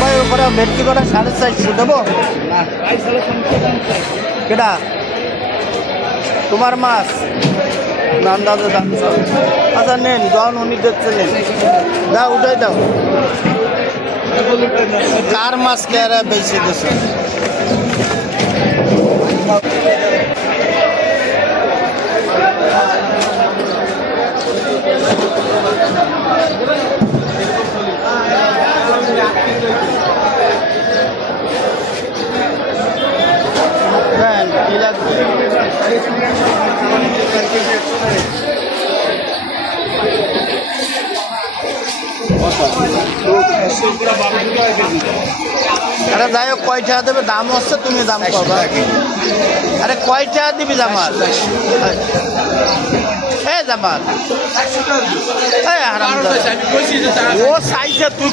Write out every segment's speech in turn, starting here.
ভাই ওপরে ভেটকি কটা সাড়ে চারশো দেবো? কেটা তোমার মাছ? নাম দাদু আচ্ছা নেন জন উনি দেখছে নেন। দাও উঠাই দাও। চার মাছ কেরা বেশি দিচ্ছে আরে যাই হোক কয়টা দেবে? দাম হচ্ছে তুমি দাম করবা। আরে কয়টা দিবি জামাল এ জামাল এই হারাম ও সাইজে তুই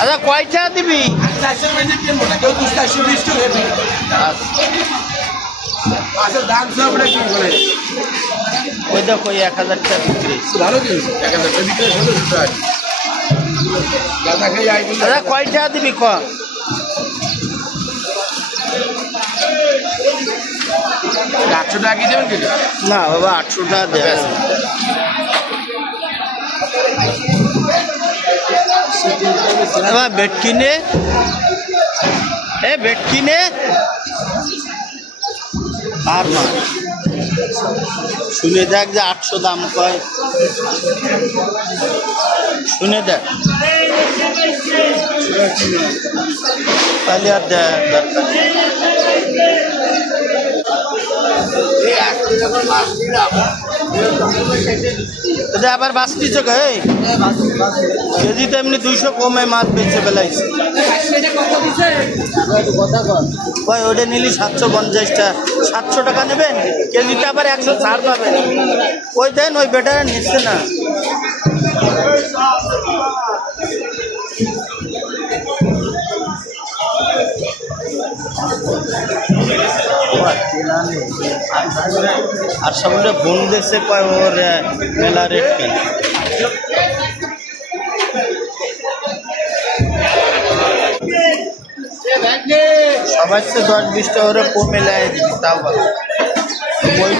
আচ্ছা কয়টা দিবি। ওই দেখো ওই এক হাজার টাকা বিক্রি দাদা কয়টা দিবি ক? একশো টাকা কি দেবেন না বাবা আটশো টাকা বেড কিনে এ বেড কিনে আর মা শুনে দেখ যে আটশো দাম কয় শুনে দেখ তাহলে আর দেখ দরকার। এটা আবার বাস দিচ্ছে কে? এই? কেজিতে এমনি দুইশো কমে মাছ বেচে বেলাইছে ভাই, ওটা নিলি সাতশো পঞ্চাশটা। সাতশো টাকা নেবেন? কেজিতে আবার একশো ছাড় পাবেন। ওই দেন, ওই বেটারা নিচ্ছে না। আর সামনে বোন দেখছে কয় ওর মেলা রেট কেন সবার চেয়ে দশ বিশটা ওরে কমে দিবি তাও ভালো। বই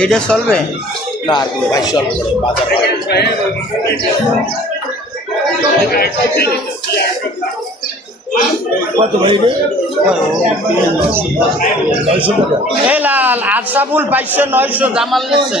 এইটা চলবে? না আর ভাই চল বাজার। এই লাল আশাফুল বাইশশো নয়শো জামাল নিচ্ছে।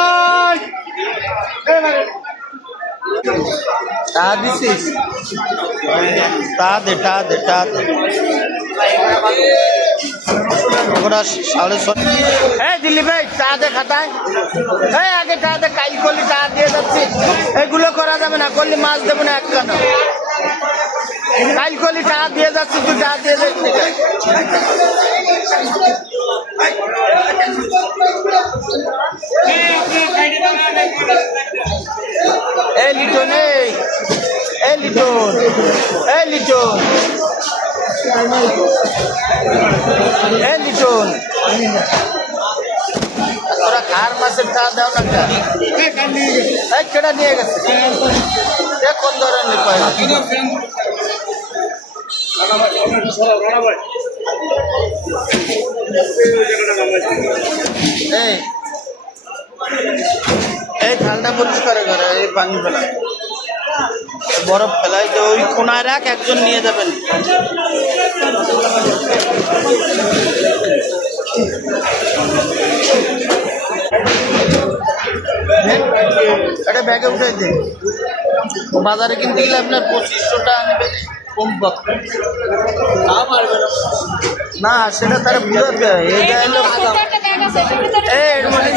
দিছিস টা দে টা দে টা সাড়ে ছয় এই দিল্লি ভাই চা খাতায় এই আগে চা দে কাইল করলি চা দিয়ে যাচ্ছি এগুলো করা যাবে না করলি মাছ দেবো না এক কেন কাইল করলি চা দিয়ে যাচ্ছি তুই চা দিয়ে যাচ্ছি এই লিটন লিটন এই লিটন এই লিটন তোরা খার মাছের চা দাও এই কেডা নিয়ে গেছে? এ কোন ধরনের কয় এই এই থালটা পরিষ্কার করে, এই পানি ফেলা বরফ ফেলাই তো ওই কোনায় রাখ একজন নিয়ে যাবেন। একটা এটা ব্যাগে উঠাই দিন বাজারে কিনতে গেলে আপনার পঁচিশশো টাকা নেবে না। সেটা তার বুঝাতে হয় এইটা হলো এই এর মধ্যে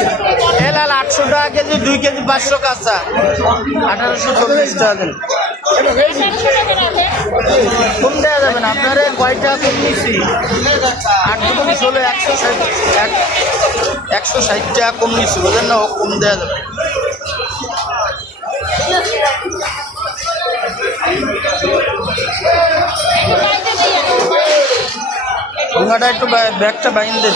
এ লাল আটশো টাকা কেজি দুই কেজি পাঁচশো কাঁচা। আঠারোশো চল্লিশ টাকা দেন কম দেওয়া যাবে না? আপনার কয়টা কম নিচ্ছি আটশো কম ষোলো একশো ষাট এক- একশো ষাট টাকা কম নিচ্ছি বুঝলেন না কম দেওয়া যাবে। ঠোঙাটা একটু ব্যাগটা বাইন দে।